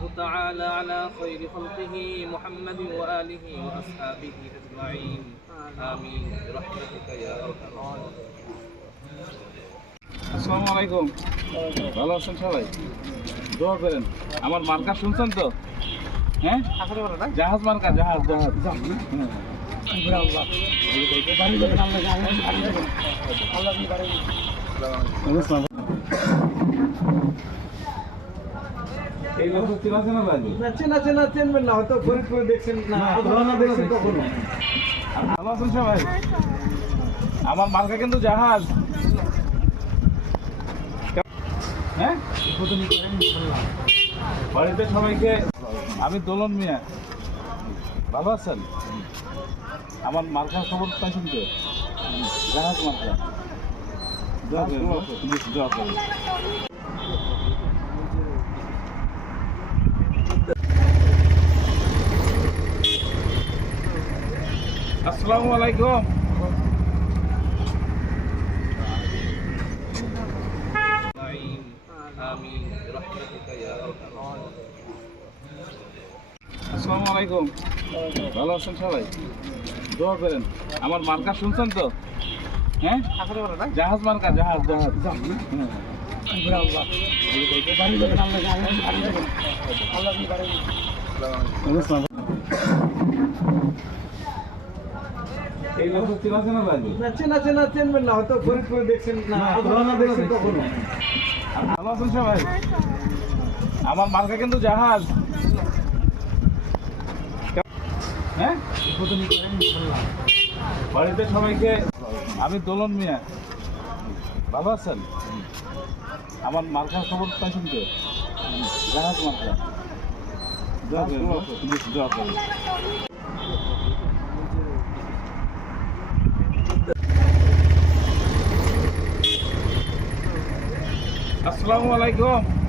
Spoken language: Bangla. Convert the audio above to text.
الله تعالى على خير خلقه محمد وآله وأصحابه أجمعين آمين برحمتك يا أرحم الراحمين আসসালামু আলাইকুম ভালো আছেন সবাই দোয়া করেন আমার মার্কা শুনছেন তো হ্যাঁ জাহাজ মার্কা জাহাজ জাহাজ হ্যাঁ। এই চেনা চেনা লাগে চেনা চেনা চেনবেন না হয়তো ফরিদপুরে দেখছেন না। ধরনা দেখছেন কখনো? ভালো আছেন সবাই আমার মার্কা কিন্তু জাহাজ। হ্যাঁ? বাড়িতে সবাইকে আমি দোলন মিয়া। ভালো আছেন? আমার মার্কার খবর পাইছেন তো জাহাজ মার্কা দোয়া করেন, দোয়া করেন। আসসালামু আলাইকুম। আসসালামু আলাইকুম। ভালো আছেন সবাই? দোয়া করেন। আমার মার্কা শুনছেন তো? হ্যাঁ? জাহাজ মার্কা, জাহাজ জাহাজ। আল্লাহ এই লোক চেনা চেনা লাগে না চেনা চেনা চেনবেন না হয়তো ফরিদপুরে দেখছেন না। দেখছেন কখনো? ভালো আছেন সবাই আমার মার্কা কিন্তু জাহাজ। হ্যাঁ? বাড়িতে সবাইকে আমি দোলন মিয়া। ভালো আছেন? আমার মার্কার খবর পাইছেন তো? জাহাজ মার্কা দোয়া করেন, দোয়া করেন। আসসালামু আলাইকুম।